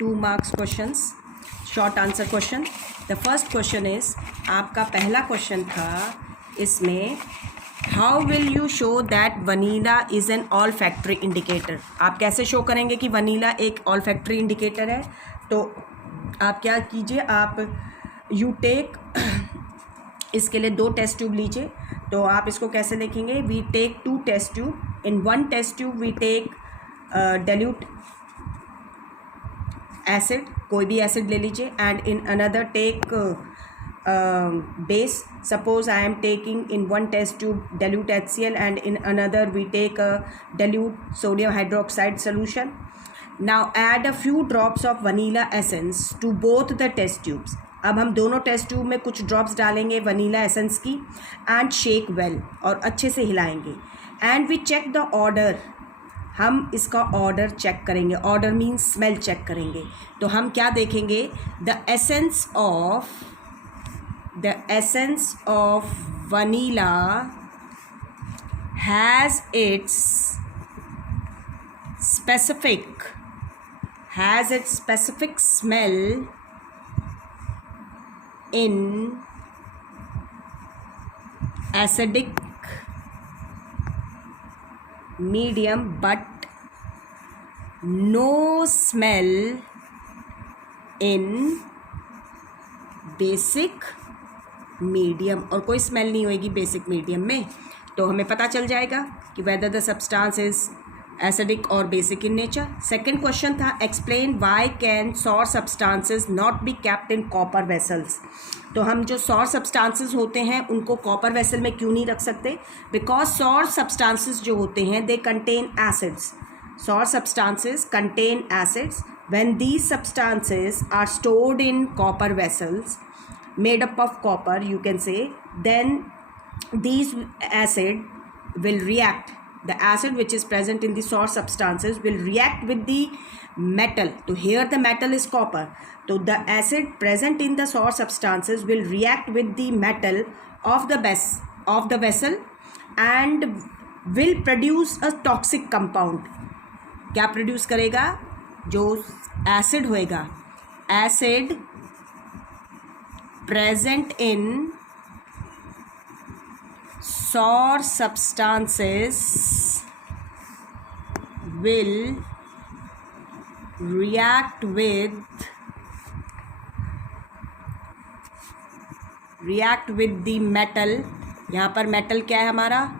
2 marks questions, short answer question. The first question is, आपका पहला question था इसमें, how will you show that vanilla is an olfactory indicator? आप कैसे show करेंगे कि वनीला एक olfactory indicator है? तो आप क्या कीजिए, आप you take इसके लिए 2 टेस्ट ट्यूब लीजिए. तो आप इसको कैसे देखेंगे? We take 2 test tube. In 1 test tube we take dilute acid, कोई भी एसिड ले लीजिए, and in another take base. Suppose I am taking in 1 test tube dilute HCl and in another we take a dilute sodium hydroxide solution. Now add a few drops of vanilla essence to both the test tubes. अब हम दोनों test tube में कुछ drops डालेंगे vanilla essence की, and shake well, और अच्छे से हिलाएंगे. And we check the order, हम इसका ऑर्डर चेक करेंगे. ऑर्डर मीन्स स्मेल चेक करेंगे. तो हम क्या देखेंगे? The essence of vanilla has its specific smell in acidic medium but no smell in basic medium, और कोई स्मेल नहीं होएगी बेसिक मीडियम में. तो हमें पता चल जाएगा कि whether the substance is acidic or basic in nature. Second question था, explain why can sour substances not be kept in copper vessels. तो हम जो sour substances होते हैं उनको copper vessel में क्यों नहीं रख सकते? Because sour substances जो होते हैं they contain acids. Sour substances contain acids. When these substances are stored in copper vessels made up of copper, you can say, then these acid will react. The acid which is present in the sour substances will react with the metal. So here the metal is copper. So the acid present in the sour substances will react with the metal of the vessel and will produce a toxic compound. क्या produce करेगा? जो acid होएगा, acid present in sour substances will react with the metal. यहाँ पर metal क्या है हमारा?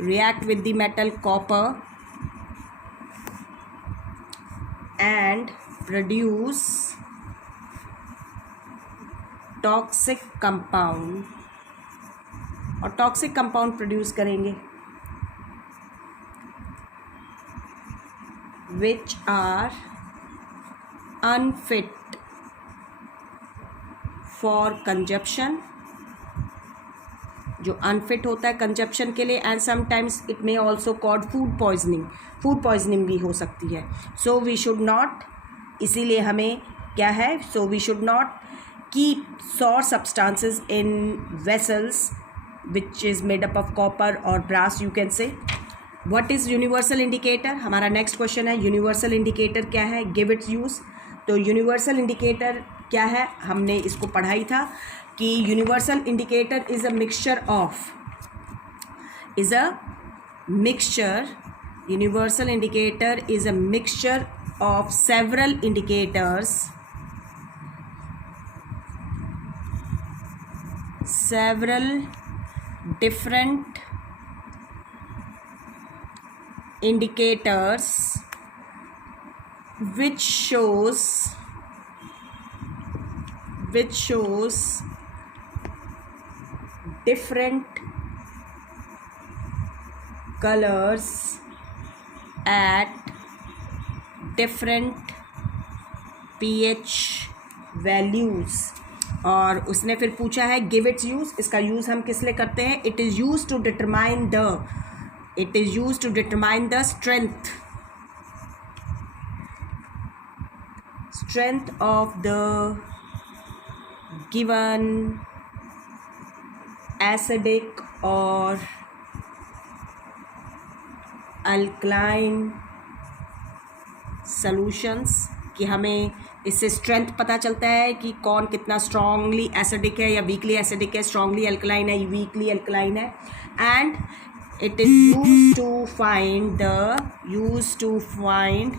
react with the metal copper and produce toxic compound, और टॉक्सिक कंपाउंड प्रोड्यूस करेंगे which are unfit for consumption, जो अनफिट होता है कंजप्शन के लिए, and sometimes it may also called food poisoning भी हो सकती है. सो वी शुड नॉट, इसीलिए हमें क्या है, so we should not keep sour substances in vessels which is made up of copper or brass, you can say. What is universal indicator? हमारा next question है, यूनिवर्सल इंडिकेटर क्या है, give its use. तो universal indicator क्या है, हमने इसको पढ़ा ही था कि universal indicator is a mixture. Universal indicator is a mixture of several indicators, several different indicators which shows different colors at different pH values. और उसने फिर पूछा है गिव इट्स यूज़. इसका यूज़ हम किस लिए करते हैं? It is use to determine the strength of the given acidic or alkaline solutions कि हमें इससे स्ट्रेंथ पता चलता है कि कौन कितना स्ट्रांगली एसिडिक है या वीकली एसिडिक है, स्ट्रांगली अल्कलाइन है, वीकली अल्कलाइन है. And it is used to find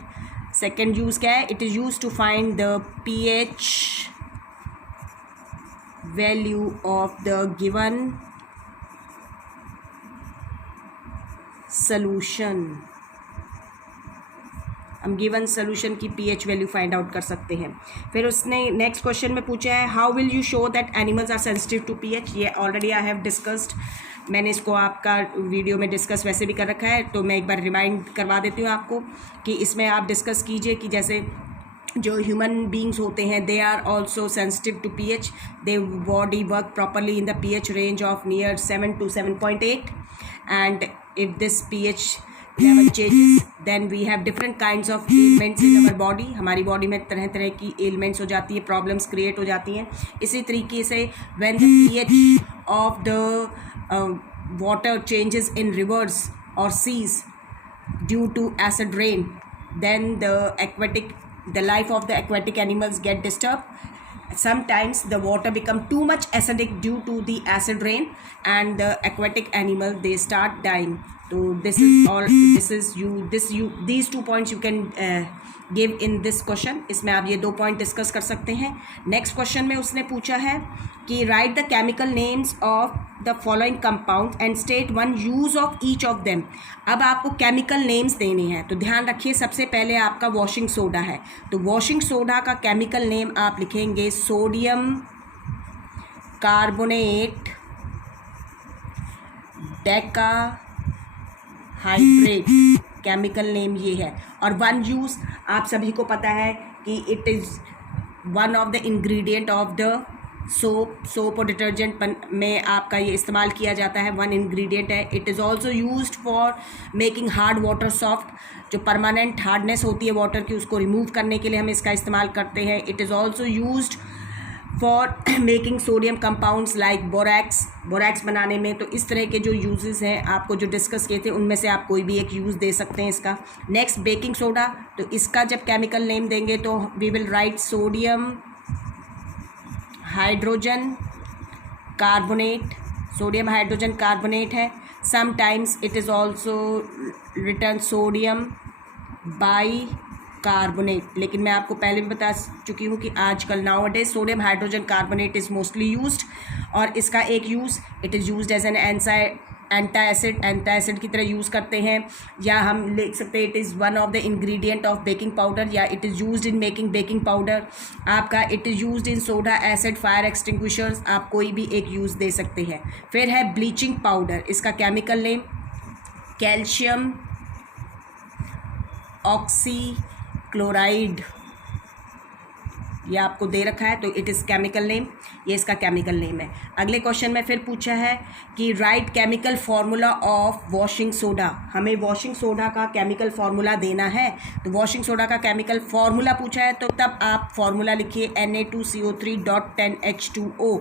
second use क्या है, it is used to find the pH value of the given solution. हम गिवन सोल्यूशन की pH वैल्यू फाइंड आउट कर सकते हैं. फिर उसने नेक्स्ट क्वेश्चन में पूछा है how will you show that animals are sensitive to pH. ये ऑलरेडी आई हैव डिस्कस्ड, मैंने इसको आपका वीडियो में डिस्कस वैसे भी कर रखा है, तो मैं एक बार रिमाइंड करवा देती हूँ आपको कि इसमें आप डिस्कस कीजिए कि जैसे जो ह्यूमन बींग्स होते हैं they are also sensitive to pH. They body work properly in the pH range of near 7 to 7.8 and if this pH level changes then we have different kinds of ailments in our body. हमारी body में तरह तरह की ailments हो जाती है, problems create हो जाती हैं. इसी तरीके से when the pH of the water changes in rivers or seas due to acid rain, then the life of the aquatic animals get disturbed. Sometimes the water become too much acidic due to the acid rain and the aquatic animal they start dying. So these 2 points you can give in this question. इसमें आप ये 2 point discuss कर सकते हैं. Next question में उसने पूछा है कि right the chemical names of the following compound and state one use of each of them. अब आपको केमिकल नेम्स देने हैं, तो ध्यान रखिए सबसे पहले आपका वॉशिंग सोडा है, तो वॉशिंग सोडा का केमिकल नेम आप लिखेंगे sodium carbonate Deka hydrate. Chemical name ये है. और वन यूज़ आप सभी को पता है कि it is one of the ingredient of the soap और डिटर्जेंट में आपका ये इस्तेमाल किया जाता है. वन इंग्रेडिएंट है. It is also used for making hard water soft. जो परमानेंट हार्डनेस होती है वाटर की उसको रिमूव करने के लिए हम इसका इस्तेमाल करते हैं. It is also used for making sodium compounds like borax बनाने में. तो इस तरह के जो यूजेस हैं आपको जो डिस्कस किए थे उनमें से आप कोई भी एक यूज़ दे सकते हैं इसका. नेक्स्ट बेकिंग सोडा, तो इसका जब केमिकल नेम देंगे तो we will write sodium hydrogen carbonate. Sodium hydrogen carbonate है. Sometimes it is also written sodium bicarbonate. लेकिन मैं आपको पहले भी बता चुकी हूँ कि आजकल nowadays sodium hydrogen carbonate is mostly used. और इसका एक use it is used as an antacid की तरह यूज़ करते हैं, या हम लिख सकते हैं it is one of the ingredient of baking powder, या it is used in making baking powder. आपका it is used in soda acid fire extinguishers. आप कोई भी एक यूज़ दे सकते हैं. फिर है ब्लीचिंग पाउडर. इसका chemical name calcium oxy chloride, ये आपको दे रखा है, तो इट इज़ केमिकल नेम. ये इसका केमिकल नेम है. अगले क्वेश्चन में फिर पूछा है कि right chemical formula of washing soda. हमें वॉशिंग सोडा का केमिकल फार्मूला देना है, तो वॉशिंग सोडा का केमिकल फार्मूला पूछा है, तो तब आप फार्मूला लिखिए Na2CO3.10H2O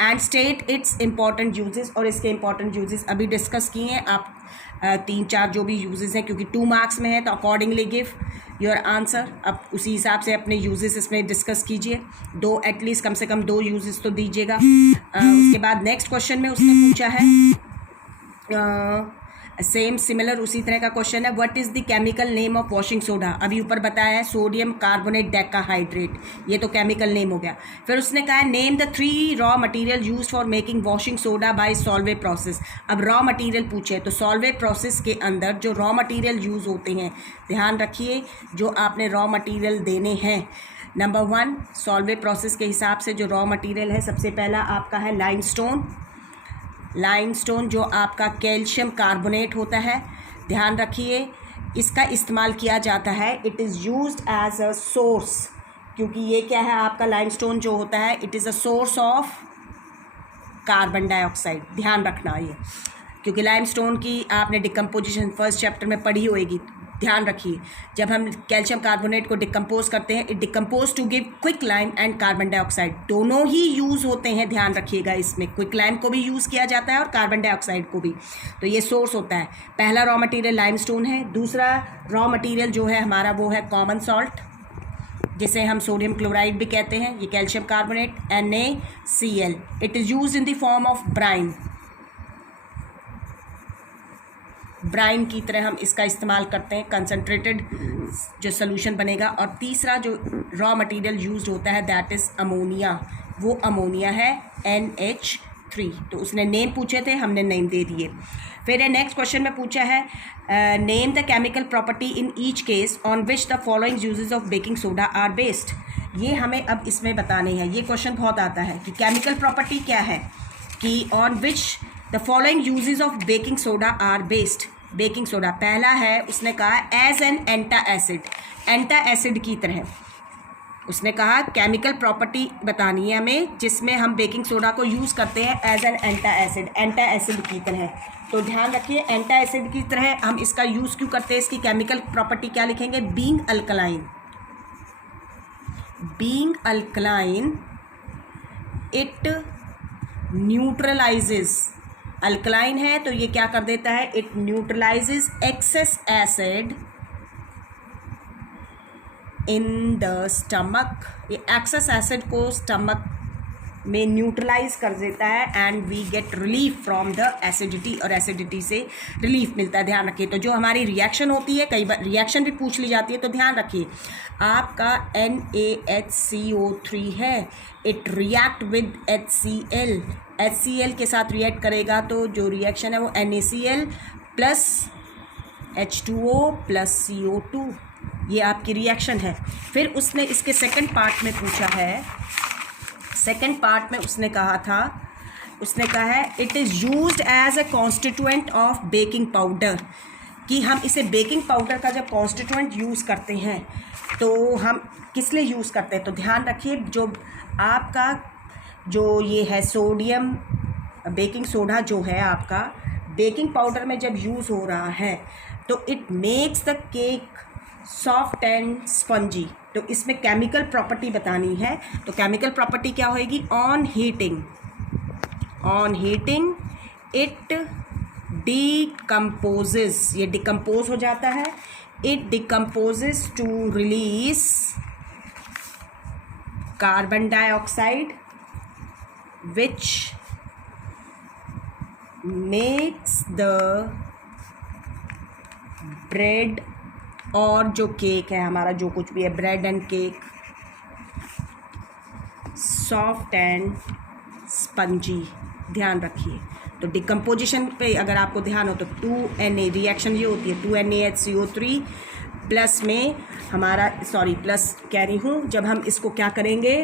and state it's important uses. और इसके इंपॉर्टेंट यूजेस अभी डिस्कस किए हैं आप. 3-4 जो भी यूजेस हैं, क्योंकि 2 मार्क्स में है तो अकॉर्डिंगली गिव योर आंसर. अब उसी हिसाब से अपने यूजेस इसमें डिस्कस कीजिए. 2 एटलीस्ट कम से कम 2 यूजेस तो दीजिएगा. उसके बाद नेक्स्ट क्वेश्चन में उसने पूछा है सेम सिमिलर उसी तरह का क्वेश्चन है what is the chemical name of washing soda. अभी ऊपर बताया है सोडियम कार्बोनेट डेकाहाइड्रेट, ये तो केमिकल नेम हो गया. फिर उसने कहा है name the 3 raw material use for making washing soda bye Solvay process. अब रॉ मटेरियल पूछे तो सॉल्वे प्रोसेस के अंदर जो रॉ मटेरियल यूज़ होते हैं, ध्यान रखिए जो आपने रॉ मटेरियल देने हैं. नंबर 1 सॉल्वे प्रोसेस के हिसाब से जो रॉ मटेरियल है, सबसे पहला आपका है लाइमस्टोन जो आपका कैल्शियम कार्बोनेट होता है. ध्यान रखिए इसका इस्तेमाल किया जाता है. It is used as a source, क्योंकि ये क्या है आपका लाइमस्टोन जो होता है it is a source of carbon dioxide. ध्यान रखना ये, क्योंकि लाइमस्टोन की आपने डिकम्पोजिशन फर्स्ट चैप्टर में पढ़ी होएगी. ध्यान रखिए जब हम कैल्शियम कार्बोनेट को डिकम्पोज करते हैं, it decompose to give quick lime and carbon dioxide. दोनों ही यूज़ होते हैं. ध्यान रखिएगा इसमें क्विक लाइम को भी यूज़ किया जाता है और कार्बन डाइऑक्साइड को भी. तो ये सोर्स होता है. पहला रॉ मटेरियल लाइमस्टोन है. दूसरा रॉ मटेरियल जो है हमारा वो है कॉमन सॉल्ट. जिसे हम सोडियम क्लोराइड भी कहते हैं, ये calcium carbonate NaCl। It is used in the form of brine, brine की तरह हम इसका इस्तेमाल करते हैं, कंसनट्रेटेड जो सोल्यूशन बनेगा। और तीसरा जो रॉ मटेरियल यूज्ड होता है दैट इज़ अमोनिया, वो अमोनिया है NH3। तो उसने नेम पूछे थे, हमने नेम दे दिए। फिर नेक्स्ट क्वेश्चन में पूछा है name the chemical property in each case on which the following uses of baking soda are based. ये हमें अब इसमें बताने हैं, ये क्वेश्चन बहुत आता है कि केमिकल प्रॉपर्टी क्या है, कि on which the following uses of baking soda are based. Baking soda पहला है, उसने कहा as an antacid, antacid की तरह। उसने कहा केमिकल प्रॉपर्टी बतानी है हमें जिसमें हम बेकिंग सोडा को यूज़ करते हैं as an antacid, antacid की तरह। तो ध्यान रखिए एंटा एसिड की तरह हम इसका यूज़ क्यों करते हैं, इसकी केमिकल प्रॉपर्टी क्या लिखेंगे, being alkaline. Being alkaline it neutralises, alkaline है तो ये क्या कर देता है, it neutralises excess acid in the stomach. ये एक्सेस एसिड को स्टमक में न्यूट्रलाइज कर देता है and we get relief from the acidity, और एसिडिटी से रिलीफ मिलता है। ध्यान रखिए। तो जो हमारी रिएक्शन होती है, कई बार रिएक्शन भी पूछ ली जाती है, तो ध्यान रखिए आपका NaHCO3 है, it react with HCl, HCl के साथ रिएक्ट करेगा तो जो रिएक्शन है वो NaCl plus H2O plus CO2, ये आपकी रिएक्शन है। फिर उसने इसके सेकंड पार्ट में पूछा है, सेकंड पार्ट में उसने कहा था, उसने कहा है it is used as a constituent of baking powder, कि हम इसे बेकिंग पाउडर का जब कॉन्स्टिट्यूएंट यूज़ करते हैं तो हम किस लिए यूज़ करते हैं। तो ध्यान रखिए जो आपका जो ये है सोडियम बेकिंग सोडा जो है आपका बेकिंग पाउडर में जब यूज़ हो रहा है तो it makes the cake soft and spongy. तो इसमें केमिकल प्रॉपर्टी बतानी है, तो केमिकल प्रॉपर्टी क्या होएगी, on heating, on heating it decomposes, ये डिकम्पोज हो जाता है, it decomposes to release carbon dioxide which makes the bread, और जो केक है हमारा जो कुछ भी है bread and cake soft and spongy. ध्यान रखिए। तो डिकम्पोजिशन पे अगर आपको ध्यान हो तो 2Na रिएक्शन ये होती है 2NaHCO3 प्लस में हमारा प्लस कह रही हूँ, जब हम इसको क्या करेंगे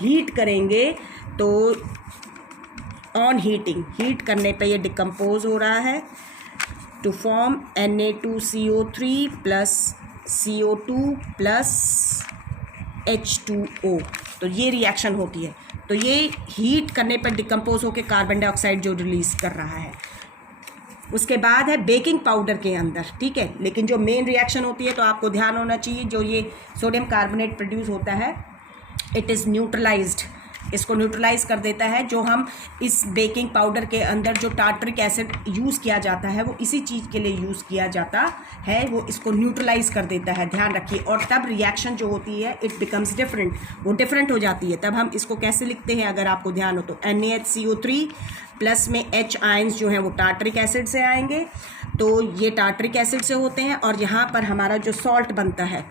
हीट करेंगे तो ऑन हीटिंग, हीट करने पे ये डिकम्पोज हो रहा है to form Na2CO3 plus CO2 plus H2O। तो ये रिएक्शन होती है, तो ये हीट करने पर डिकम्पोज होकर कार्बन डाइऑक्साइड जो रिलीज़ कर रहा है। उसके बाद है बेकिंग पाउडर के अंदर, ठीक है। लेकिन जो मेन रिएक्शन होती है तो आपको ध्यान होना चाहिए, जो ये सोडियम कार्बोनेट प्रोड्यूस होता है इट इज़ न्यूट्रलाइज्ड, इसको न्यूट्रलाइज कर देता है। जो हम इस बेकिंग पाउडर के अंदर जो टार्टरिक एसिड यूज़ किया जाता है वो इसी चीज़ के लिए यूज़ किया जाता है, वो इसको न्यूट्रलाइज कर देता है। ध्यान रखिए। और तब रिएक्शन जो होती है इट बिकम्स डिफरेंट, वो डिफरेंट हो जाती है। तब हम इसको कैसे लिखते हैं अगर आपको ध्यान हो तो NaHCO3 प्लस में H आयंस जो हैं वो टार्टरिक एसिड से आएंगे, तो ये टार्टरिक एसिड से होते हैं। और यहाँ पर हमारा जो सॉल्ट बनता है,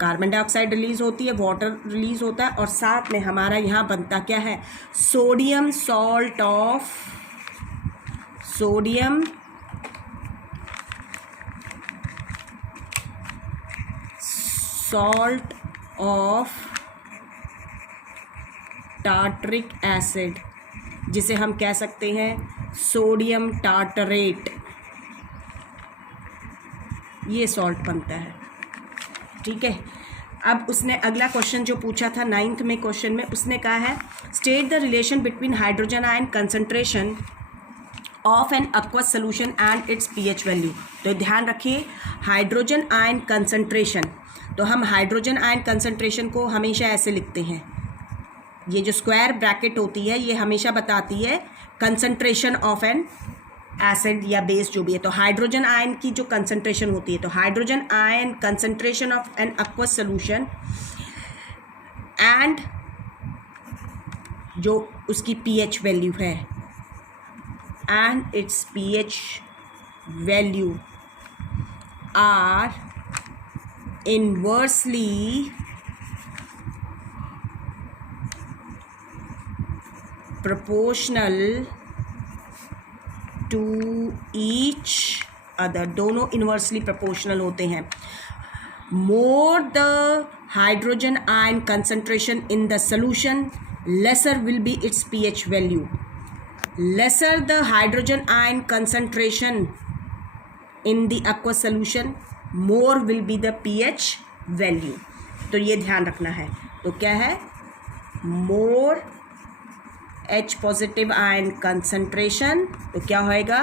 कार्बन डाइऑक्साइड रिलीज होती है, वाटर रिलीज होता है, और साथ में हमारा यहाँ बनता क्या है, sodium salt of sodium salt of tartaric acid, जिसे हम कह सकते हैं सोडियम टार्टरेट, ये सॉल्ट बनता है, ठीक है। अब उसने अगला क्वेश्चन जो पूछा था 9th में क्वेश्चन में, उसने कहा है state the relation between hydrogen ion concentration of an aqueous solution and its pH value. तो ध्यान रखिए हाइड्रोजन आयन कंसंट्रेशन, तो हम हाइड्रोजन आयन कंसंट्रेशन को हमेशा ऐसे लिखते हैं, ये जो स्क्वायर ब्रैकेट होती है ये हमेशा बताती है कंसंट्रेशन ऑफ एन एसिड या बेस जो भी है। तो हाइड्रोजन आयन की जो कंसंट्रेशन होती है, तो hydrogen ion concentration of an aqueous solution and जो उसकी pH वैल्यू है, and its pH value are inversely proportional to each other, दोनों इनवर्सली प्रोपोर्शनल होते हैं. More the hydrogen ion concentration in the solution, lesser will be its pH value. Lesser the hydrogen ion concentration in the aqueous solution, more will be the pH value. तो ये ध्यान रखना है. तो क्या है? more H positive ion concentration, तो क्या होएगा?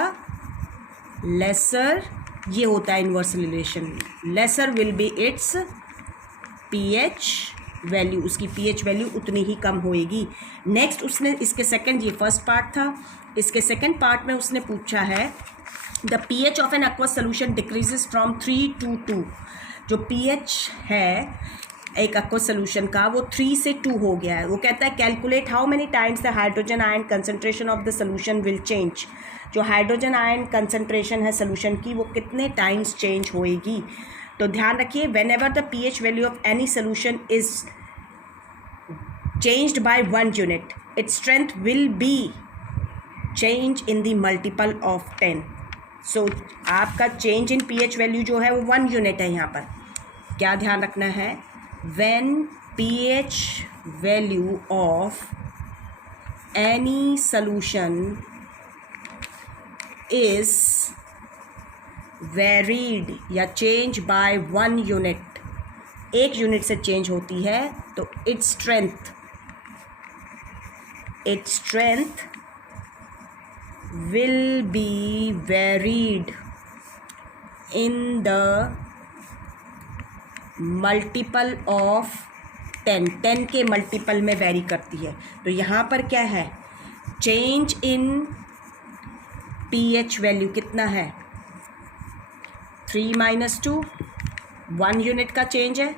lesser, ये होता है inverse relation, lesser will be its pH value, उसकी pH वैल्यू उतनी ही कम होएगी. नेक्स्ट उसने इसके सेकंड, ये फर्स्ट पार्ट था, इसके सेकंड पार्ट में उसने पूछा है the pH of an aqueous solution decreases from 3 to 2. जो pH है एक एक्वस सोल्यूशन का वो 3 से 2 हो गया है. वो कहता है calculate how many times the hydrogen ion concentration of the solution will change. जो हाइड्रोजन आयन कंसंट्रेशन है सोल्यूशन की वो कितने टाइम्स चेंज होएगी. तो ध्यान रखिए, when ever the pH value of any solution is changed by 1 unit, its strength will be change in the multiple of 10. सो आपका चेंज इन pH वैल्यू जो है वो 1 यूनिट है. यहाँ पर क्या ध्यान रखना है, when pH value of any solution is varied या चेंज बाय 1 यूनिट, 1 यूनिट से चेंज होती है, तो its strength will be varied in the multiple of 10 के मल्टीपल में वेरी करती है. तो यहाँ पर क्या है, चेंज इन pH वैल्यू कितना है, 3 - 2, 1 यूनिट का चेंज है.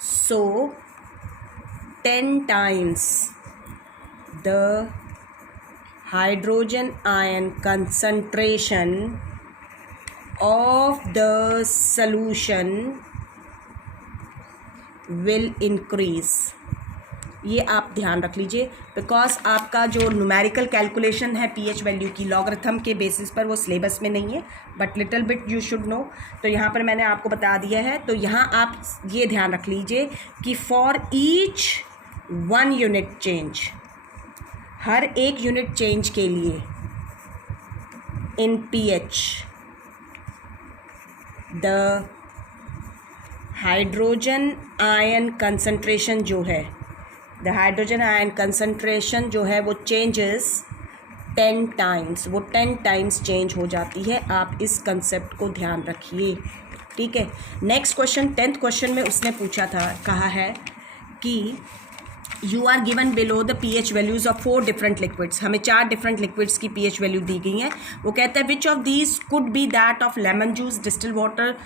सो 10 times the hydrogen ion concentration of the solution will increase. ये आप ध्यान रख लीजिए, बिकॉज आपका जो न्यूमेरिकल कैलकुलेशन है pH वैल्यू की लॉगरिथम के बेसिस पर वो सिलेबस में नहीं है, but little bit you should know. तो यहाँ पर मैंने आपको बता दिया है. तो यहाँ आप ये ध्यान रख लीजिए कि for each 1 unit change, her 1 unit change के लिए इन pH the hydrogen ion concentration जो है, द हाइड्रोजन आयन कंसंट्रेशन जो है वो चेंजेस 10 टाइम्स, वो 10 टाइम्स चेंज हो जाती है. आप इस कंसेप्ट को ध्यान रखिए. ठीक है. नेक्स्ट क्वेश्चन, 10th क्वेश्चन में उसने पूछा था, कहा है कि you are given below the pH values of 4 different liquids. हमें 4 डिफरेंट लिक्विड्स की pH वैल्यू दी गई हैं. वो कहता है which of these could be that of lemon juice, distil water,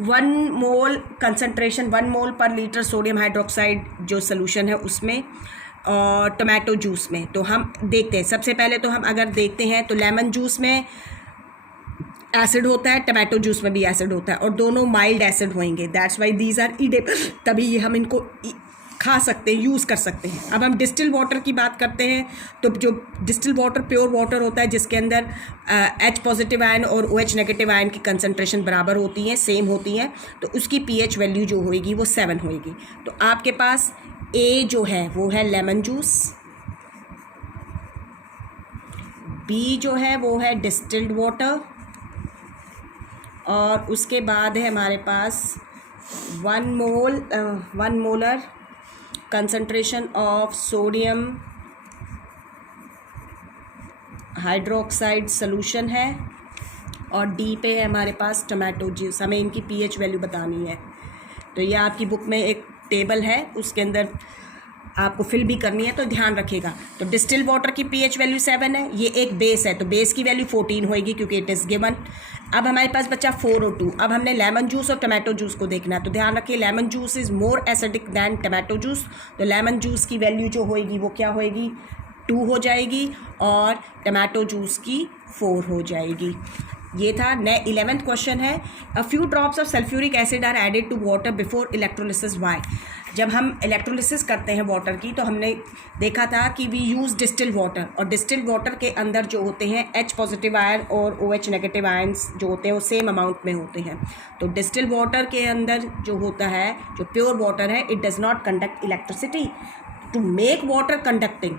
1 mole concentration 1 mole per litre sodium hydroxide जो solution है उसमें, और टोमेटो जूस में. तो हम देखते हैं, सबसे पहले तो हम अगर देखते हैं तो लेमन जूस में एसिड होता है, टोमेटो जूस में भी एसिड होता है, और दोनों माइल्ड एसिड होंगे. That's why these are edible, तभी ये हम इनको खा सकते हैं, यूज़ कर सकते हैं. अब हम डिस्टिल वाटर की बात करते हैं, तो जो डिस्टिल वाटर प्योर वाटर होता है जिसके अंदर H पॉजिटिव आयन और OH नेगेटिव आयन की कंसंट्रेशन बराबर होती हैं, सेम होती हैं, तो उसकी pH वैल्यू जो होएगी वो 7 होएगी. तो आपके पास A जो है वो है लेमन जूस, B जो है वो है डिस्टिल्ड वाटर, और उसके बाद है हमारे पास 1 molar concentration of sodium hydroxide solution है, और डी पे है हमारे पास टोमेटो जूस. हमें इनकी pH वैल्यू बतानी है. तो ये आपकी बुक में एक टेबल है, उसके अंदर आपको फिल भी करनी है तो ध्यान रखिएगा। तो डिस्टिल वाटर की pH वैल्यू 7 है, ये एक बेस है तो बेस की वैल्यू 14 होएगी क्योंकि इट इज़ गिवन। अब हमारे पास बचा 4 और 2। अब हमने लेमन जूस और टमाटो जूस को देखना है, तो ध्यान रखिए lemon juice is more acidic than tomato juice, तो लेमन जूस की वैल्यू जो होएगी वो क्या होएगी, 2 हो जाएगी और टमाटो जूस की 4 हो जाएगी। ये था। 11th क्वेश्चन है, a few drops of sulphuric acid are added to water before electrolysis, why. जब हम इलेक्ट्रोलिसिस करते हैं वाटर की तो हमने देखा था कि वी यूज़ डिस्टिल वाटर, और डिस्टिल वाटर के अंदर जो होते हैं H पॉजिटिव आयन और OH नेगेटिव आयन्स जो होते हैं वो सेम अमाउंट में होते हैं। तो डिस्टिल वाटर के अंदर जो होता है, जो प्योर वाटर है, it does not conduct electricity. To make water conducting,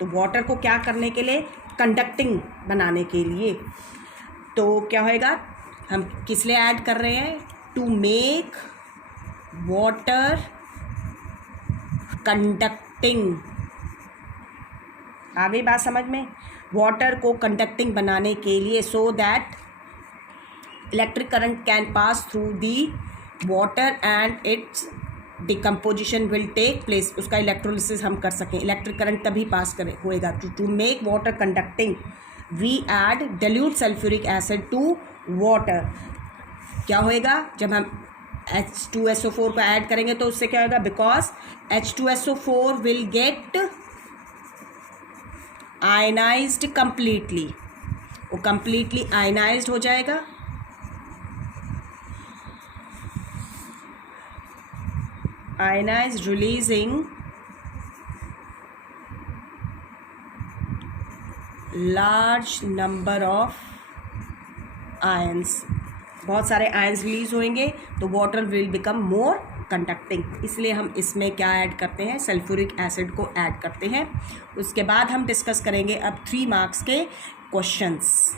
तो वाटर को क्या करने के लिए, कंडक्टिंग बनाने के लिए, तो क्या होएगा, हम किस लिए ऐड कर रहे हैं, टू मेक वाटर कंडक्टिंग। आ गई बात समझ में, वाटर को कंडक्टिंग बनाने के लिए, so that electric current can pass through the water and its decomposition will take place, उसका इलेक्ट्रोलिसिस हम कर सकें, इलेक्ट्रिक करंट तभी पास करे होएगा। To make water conducting we add dilute sulphuric acid to water. क्या होएगा, जब हम H2SO4 को ऐड करेंगे तो उससे क्या होगा, because H2SO4 will get ionised completely, वो कंप्लीटली आयनाइज्ड हो जाएगा। Ionised releasing large number of ions, बहुत सारे आयंस रिलीज होंगे तो water will become more conducting, इसलिए हम इसमें क्या ऐड करते हैं, सल्फ्यूरिक एसिड को ऐड करते हैं। उसके बाद हम डिस्कस करेंगे अब 3 मार्क्स के क्वेश्चंस।